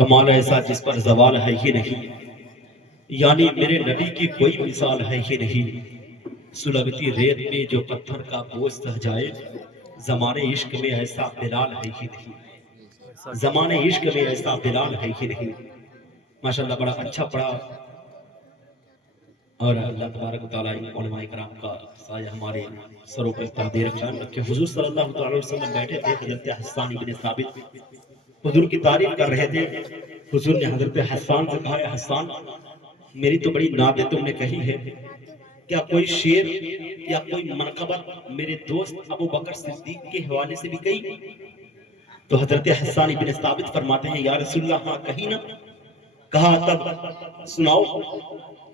کمال ایسا جس پر زوال ہے ہی نہیں، یعنی میرے نبی کی کوئی مثال ہے ہی نہیں۔ سلگتی ریت میں جو پتھر کا بوجھ سہ جائے، زمانے عشق میں ایسا بلال ہے ہی نہیں، زمانے عشق میں ایسا بلال ہے ہی نہیں۔ ماشاءاللہ بڑا اچھا پڑھا، اور اللہ تبارک و تعالیٰ علماء کرام کا سایہ ہمارے سروں پر قادر رکھا کہ حضور صلی اللہ علیہ وسلم بیٹھے تھے، حضرت حسان بن ثابت حضور کی تعریف کر رہے تھے۔ حضور نے حضرت حسان سے کہا، اے حسان، میری تو بڑی نعتیں تم نے کہی ہے، کیا کوئی شعر یا کوئی منقبت میرے دوست ابو بکر صدیق کے حوالے سے بھی کہی؟ تو حضرت حسان بن ثابت فرماتے ہیں، یا رسول اللہ ہاں کہی نا۔ کہا تب سناؤ۔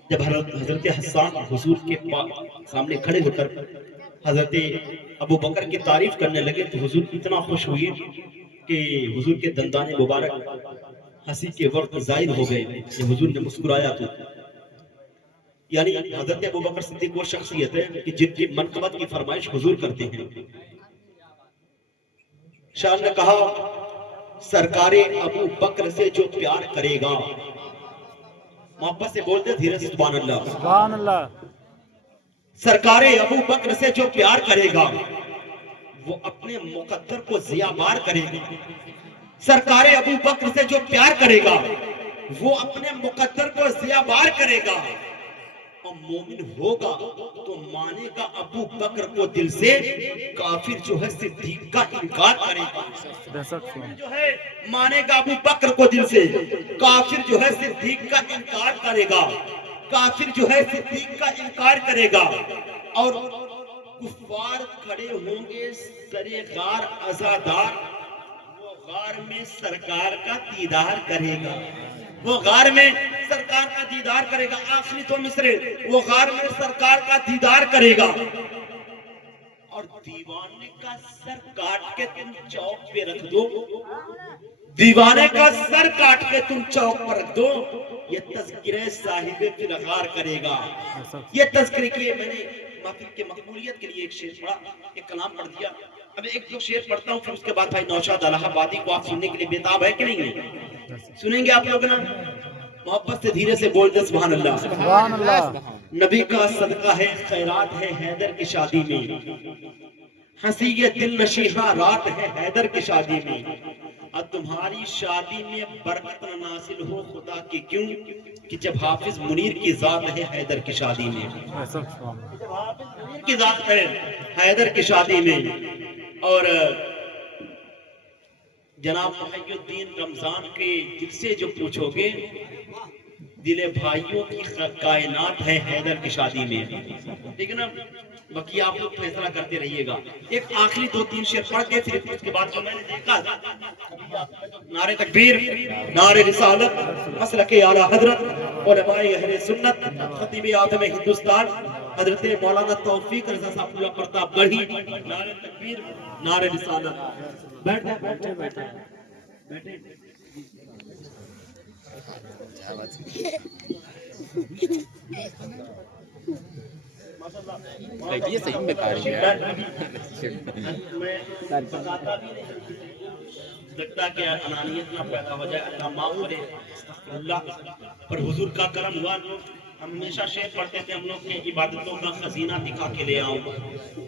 جب حضرت حسان حضور کے سامنے کھڑے ہو کر حضرت ابو بکر کی تعریف کرنے لگے تو حضور اتنا خوش ہوئے کہ حضور کے دندان مبارک ہنسی کے وقت ظاہر ہو گئے کہ حضور نے مسکرایا تو، یعنی حضرت ابو بکر صدیق وہ شخصیت ہے کہ جن کی منقبت کی فرمائش حضور کرتے ہیں۔ شاہ نے کہا، سرکار ابو بکر سے جو پیار کرے گا، محبت سے بولتے دھیرے سے سبحان اللہ، سبحان اللہ، سرکار ابو بکر سے جو پیار کرے گا وہ اپنے مقدر کو ضیاء بار کرے گا۔ سرکار ابو بکر سے جو پیار کرے گا وہ اپنے مقدر کو ضیاء بار کرے گا، اور مومن ہوگا تو مانے گا ابو بکر کو دل سے، کافر جو ہے صدیق کا انکار کرے گا۔ مومن جو ہے مانے گا ابو بکر کو دل سے، کافر جو ہے صدیق کا انکار کرے گا، کافر جو ہے صدیق کا انکار کرے گا۔ اور کفار کھڑے ہوں گے سرے غار عزادار، وہ غار میں سرکار کا دیدار کرے گا، وہ غار میں سرکار کا دیدار کرے گا۔ آخری تو مصرے، وہ غار میں سرکار کا دیدار کرے گا، اور دیوانے کا سر کاٹ کے تم چوک پہ رکھ دو، دیوانے کا سر کاٹ کے تم چوک پر رکھ دو، یہ تذکرہ صاحب فی الغار کرے گا۔ یہ تذکرے کے لیے میں نے محفل کے مقبولیت کے لیے ایک شعر پڑھا، ایک کلام پڑھ دیا۔ اب ایک دو شعر پڑھتا ہوں، پھر اس کے بعد بھائی نوشاد الہ آبادی کو آپ سننے کے لیے بےتاب ہے کہ نہیں ہے؟ سنیں گے آپ لوگ نا؟ محبت سے دھیرے سے بول دے سبحان اللہ۔ سبحان اللہ، نبی کا صدقہ ہے، خیرات ہے حیدر کی شادی میں، ہنسی یہ دل نشیحہ رات ہے حیدر کی شادی میں، اور تمہاری شادی میں برکت نہ نازل ہو خدا کی کیوں، کہ جب حافظ منیر کی ذات ہے حیدر کی شادی میں، جب حافظ منیر کی ذات ہے حیدر کی شادی میں۔ اور جناب محی الدین رمضان کے دل سے جو پوچھو گے، دل بھائیوں کی کائنات ہے حیدر کی شادی میں، ٹھیک ہے نا؟ باقی آپ لوگ فیصلہ کرتے رہیے گا۔ ایک آخری دو تین شعر پڑھ کے پھر اس کے بعد جو میں نے دیکھا، نعرہ تکبیر، نعرہ رسالت، مسلک اعلی حضرت، علماء اہل سنت، خطیب اعظم ہندوستان حضرت مولانا توفیق رضا صاحب اللہ پرتاپ گڑھی، نعرہ تکبیر، نعرہ رسالت۔ بیٹھے بیٹھے بیٹھے بیٹھے۔ یہ صحیح میں کاری ہے، میں بتاتا بھی نہیں لگتا کہ انانیت نہ پیدا ہو جائے، اللہ معاف کرے، اللہ پر حضور کا کرم ہوا۔ ہم ہمیشہ شعر پڑھتے تھے ہم لوگ کے عبادتوں کا خزینہ دکھا کے لے آؤں،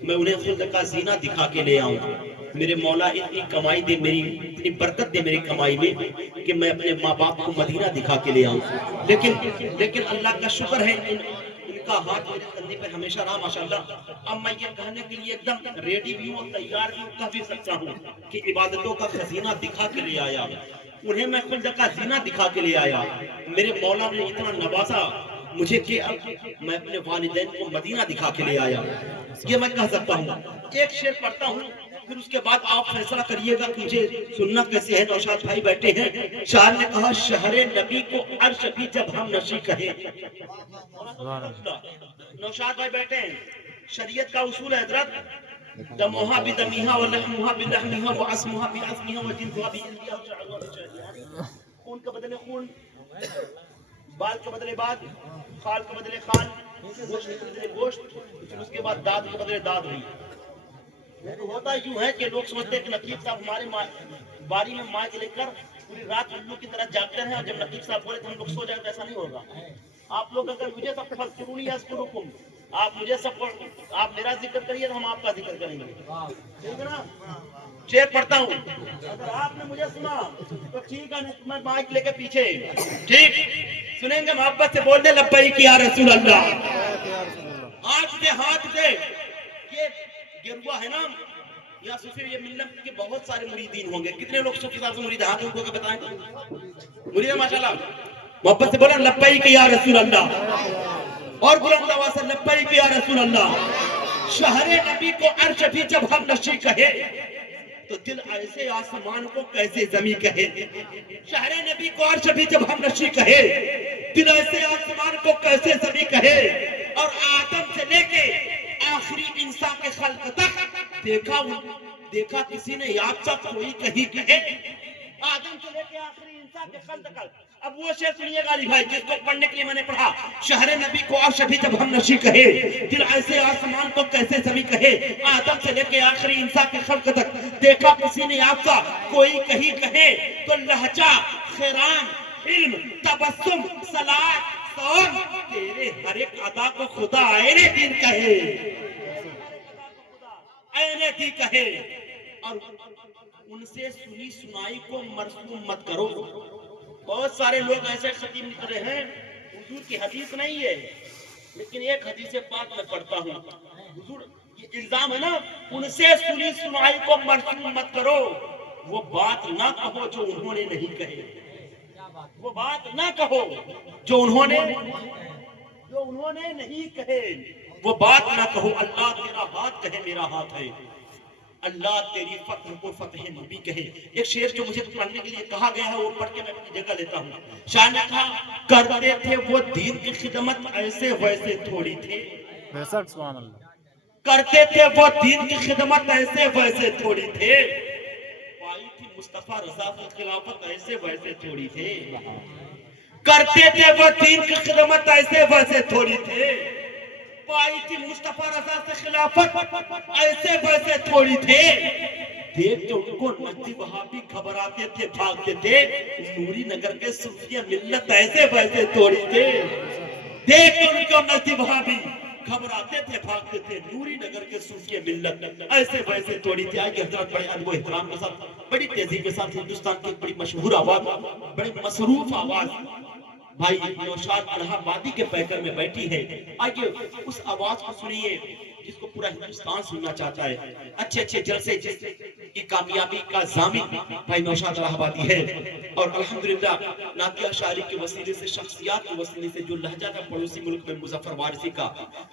میں انہیں خود کا زینہ دکھا کے لے آؤں، میرے مولا اتنی کمائی دے، میری اتنی برکت دے میری کمائی میں کہ میں اپنے ماں باپ کو مدینہ دکھا کے لے آؤں۔ لیکن اللہ کا شکر ہے ان کا ہاتھ میرے کندھے پر ہمیشہ رہا ماشاءاللہ۔ اب میں یہ کہنے کے لیے ایک دم ریڈی بھی ہوں، تیار بھی ہوں، کہہ بھی سکتا ہوں کہ عبادتوں کا خزینہ دکھا کے لے آیا، انہیں میں خود کا زینہ دکھا کے لے آیا۔ میرے مولا نے اتنا نوازا مجھے کہ اب میں اپنے والدین کو مدینہ دکھا کے لے آیا، یہ میں کہہ سکتا ہوں۔ ایک شعر پڑھتا ہوں، پھر اس کے بعد آپ فیصلہ کریے گا کہ مجھے سننا کیسے ہے۔ نوشاد بھائی بیٹھے ہیں، شاعر نے کہا، شہر نبی کو عرش بھی جب ہم نشی کہیں۔ نوشاد بھائی بیٹھے ہیں، شریعت کا اصول ہے حضرت، دموہا بدمیہا ولحموہا بلحمیہا وعصموہا بعصمیہا وجلدوہا بجلدیہا وشعروہا بشعریہا۔ خون کا بدلے خون، بال کے بدلے بال، خال کے بدلے خال، گوشت کے بدلے گوشت، پھر اس کے بعد داد کے بدلے داد ہوئی۔ ہوتا یوں ہے کہ لوگ سمجھتے ہیں کہ نقیب صاحب ہمارے باری میں مائک لے کر पूरी रात उल्लू की तरह जागते रहे और जब नकीब साहब बोले तो हम लोग सो जाए, तो ऐसा नहीं होगा। आप लोग अगर मुझे सब फज़कुरूनी यज़कुरुकुम, आप मुझे सब आप मेरा जिक्र करिए तो हम आपका जिक्र करेंगे, ठीक है ना। शेर पढ़ता हूँ, अगर आपने मुझे सुना तो ठीक है, नहीं तो मैं माइक लेके पीछे, ठीक सुनेंगे, मोहब्बत से बोल दे लब्बैक या रसूल अल्लाह। हाथ दे ये गिरुआ है ना, या सूफी ये मिल्लत के बहुत सारे मुरीदीन होंगे। कितने लोग सूफी साहब से मुरीद हाथ उनको के बताएं, मुरीद माशाल्लाह। मोहब्बत से बोला लब्बैक या रसूल अल्लाह, और बुलंद आवाज से लब्बैक या रसूल अल्लाह। शहरे नबी को अर्श भी जब हम नशी कहे तो दिल ऐसे आसमान को कैसे जमी कहे। शहरे नबी को अर्श भी जब हम नशी कहे, दिल ऐसे आसमान को कैसे जमी कहे। और आदम से लेके आखिरी इंसान के खल्क तक देखा किसी ने याद सा कोई कहीं कहे। आदम से लेके आखिरी इंसान के खल्क तक। अब वो शेर सुनिएगा अली भाई, जिसको पढ़ने के लिए मैंने पढ़ा। शहरे नबी को अर्श भी जब हम नशी कहे, दिल ऐसे आसमान को कैसे जमी कहे। आदम से लेके आखिरी इंसान के खल्क तक देखा किसी ने याद सा कोई कहीं कहे। तो लहजा, खिराम, इल्म, तबस्सुम, सलात, सौम, तेरे हर एक अदा को खुदा आईने दिन कहे, आईने दी कहे। और उनसे सुनी सुनाई को मरसूम मत करो। बहुत सारे लोग ऐसे खतीब निकले हैं, हुजूर की हदीस नहीं है, लेकिन एक हदीस पाक में पढ़ता हूँ। हुजूर ये इल्जाम है ना, उनसे सुनी सुनाई को मरसूम मत करो। वो बात ना कहो जो उन्होंने नहीं कहे, वो बात ना कहो जो उन्होंने नहीं कहे। वो बात ना कहो, अल्लाह तेरा हाथ कहे मेरा हाथ है, अल्लाह तेरी फतह को फतह नबी कहे। एक शेर जो मुझे पढ़ने के लिए कहा गया है वो पढ़ के मैं अपनी जगह लेता हूँ। शान ने कहा, करते थे वो दीन की खिदमत ऐसे वैसे थोड़ी थे। करते थे वो दीन की खिदमत ऐसे वैसे थोड़ी थे। पाई थी मुस्तफा रज़ा की खिलाफत ऐसे वैसे थोड़ी थे। करते थे वो दीन की खिदमत ऐसे वैसे थोड़ी थे। पाई थी मुस्तफा रज़ा से खिलाफत ऐसे वैसे थोड़ी थे। देख के उनको नजदी वहाबी घबराते थे, भागते थे। नूरी नगर के सूफिया मिल्लत ऐसे वैसे थोड़ी थे। देख के उनको नजदी वहाबी घबराते थे, भागते थे। नूरी नगर के सूफिया मिल्लत ऐसे वैसे थोड़ी थी। आगे हजरत बड़े अदब एहतराम के साथ, बड़ी तेजी के साथ हिंदुस्तान की एक बड़ी मशहूर आवाज, बड़ी मसरूफ आवाज भाई नौशाद इलाहाबादी के पैकर में बैठी है। आइए उस आवाज को सुनिए जिसको पूरा हिंदुस्तान सुनना चाहता है। अच्छे अच्छे जलसे की कामयाबी का ज़ामिन भाई नौशाद इलाहाबादी है। और अल्हम्दुलिल्लाह नातिया शायरी के वसीले से, शख्सियात के वसीले से जो लहजा था पड़ोसी मुल्क में मुजफ्फर वारिसी का,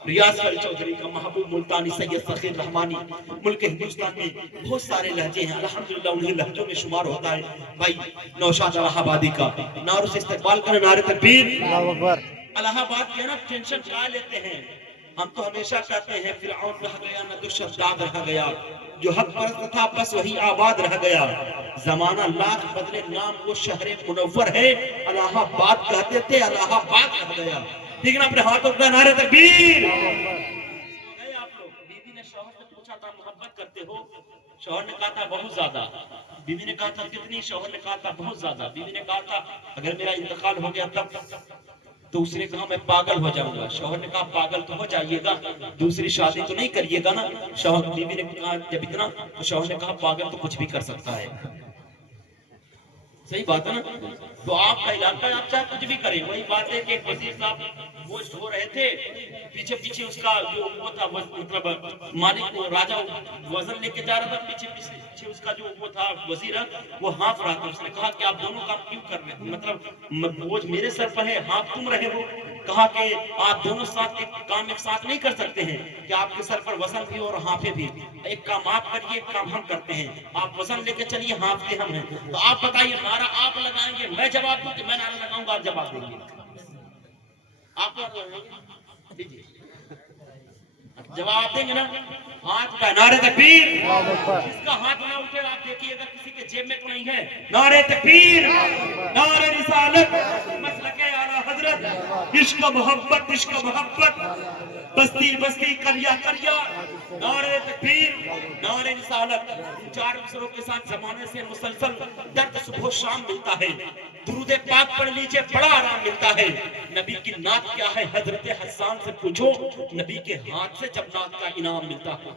रियाज फरी चौधरी का, महबूब मुल्तानी, सैयद फ़कीर रहमानी, मुल्क हिंदुस्तान में बहुत सारे लहजे हैं। अल्हम्दुलिल्लाह उन्हीं लहजों में शुमार होता है भाई नौशाद इलाहाबादी का। नारों से इस्तकबाल करें, नारे तकबीर। इलाहाबाद के ना टेंशन क्या लेते हैं, हम तो हमेशा कहते हैं फिरऔन रह गया न तो शद्दाद रह गया, जो हक परस्त था बस वही आबाद रह गया। जमाना लाख बदले नाम वो शहर मुनव्वर है, इलाहाबाद कहते थे इलाहाबाद रह गया। ठीक ना, अपने हाथों पर नारे तकबीर। आप लोग, बीबी ने शौहर से पूछा था मोहब्बत करते हो? शौहर ने कहा था बहुत ज्यादा। बीवी ने कहा था कितनी? शौहर ने कहा था बहुत ज्यादा। बीवी ने कहा था अगर मेरा इंतकाल हो गया तब? तो उसने कहा मैं पागल हो जाऊंगा। शौहर ने कहा पागल तो हो जाइएगा, दूसरी शादी तो नहीं करिएगा ना। शौहर, बीवी ने कहा जब इतना, तो शौहर ने कहा पागल तो कुछ भी कर सकता है। सही बात है ना। तो आपका इलाका आप चाहे कुछ भी करें। वही बात है कि एक वजीर साहब वो हो रहे थे, पीछे पीछे उसका जो वो था मतलब मालिक वो राजा वजन लेके जा रहा था, पीछे पीछे उसका जो वो था वजीर वो हाँफ रहा था। उसने कहा कि आप दोनों काम क्यों कर रहे हैं, मतलब बोझ मेरे सर पर है, हाँफ तुम रहे हो। कहा कि आप दोनों साथ एक काम एक साथ नहीं कर सकते हैं कि आपके सर पर वजन भी और हाँफे भी। एक काम आप करिए, एक काम हम करते हैं। आप वजन लेके चलिए, हाँफते हम हैं। तो आप बताइए, नारा आप लगाएंगे मैं जवाब दूं कि मैं नारा लगाऊंगा आप जवाब देंगे? आप दीजिए, जवाब देंगे ना? हाथ का नारे तकबीर। जिसका हाथ ना उठे आप देखिएगा किसी के जेब में तो नहीं है। नारे तकबीर, नारे रिसालत, मसलके आला हजरत, इश्क मोहब्बत, इश्क मोहब्बत, बस्ती बस्ती करिया करिया, नारे तकबीर, नारे रिसालत। इन 4 मिसरों के साथ जमाने से मुसलसल दर्द सुबह शाम मिलता है। दुरूद पाक पढ़ लीजिए, बड़ा आराम मिलता है। नबी की नात क्या है, हजरत हसन से पूछो, नबी के हाथ से जब नात का इनाम मिलता है।